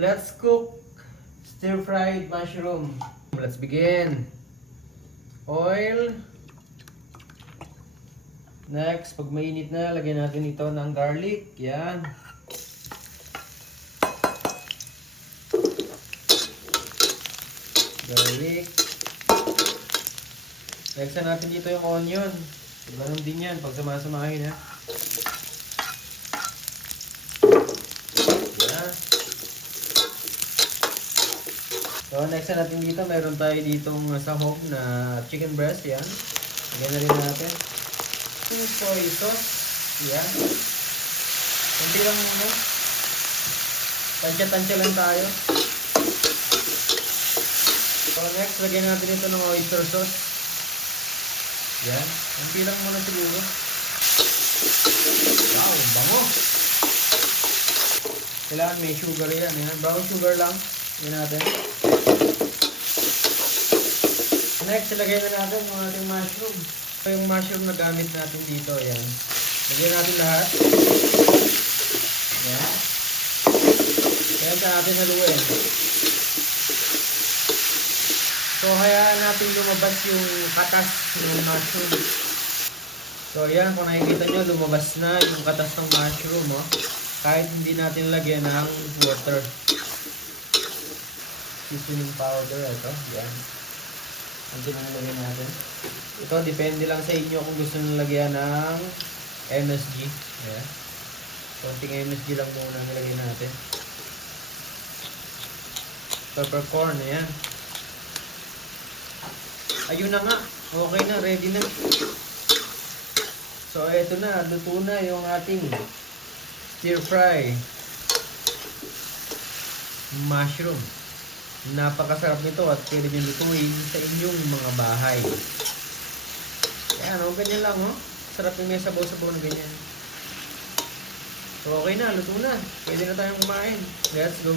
Let's cook stir-fried mushroom. Let's begin. Oil. Next, pag mainit na, lagyan natin ito ng garlic. Yan. Garlic. Next na natin dito yung onion. Ganun din yan, pag samasamahin ha. Yan. So next na natin dito, meron tayo ditong sahog na chicken breast. Yan. Lagyan na rin natin. Soy sauce. Yan. Kunti lang muna. Tansya-tansya lang tayo. So next, lagyan natin ito ng oyster sauce. Yan. Kunti lang muna siguro. Wow, bango. Kailangan may sugar yan. Yan. Brown sugar lang. Yan natin. Next, lagyan na natin yung ating mushroom. Yung mushroom na gamit natin dito, ayan. Lagyan natin lahat. Ayan. Ayan sa natin haluin. So, hayaan natin lumabas yung katas ng mushroom. So, ayan. Kung nakikita nyo, lumabas na yung katas ng mushroom. Oh. Kahit hindi natin lagyan ng water. Seasoning powder. Ito. Ayan. Ang tinangalagyan natin. Ito, depende lang sa inyo kung gusto nyo lagyan ng MSG. Ayan. Konting MSG lang muna nilagay natin. Peppercorn, ayan. Ayun na nga. Okay na, ready na. So, eto na. Luto na yung ating stir fry mushroom. Napakasarap nito at pwede nyo lutuin sa inyong mga bahay. Ayan, o, ganyan lang, oh. Sarap yung may sabaw-sabaw na ganyan. So, okay na, luto na. Pwede na tayong kumain. Let's go.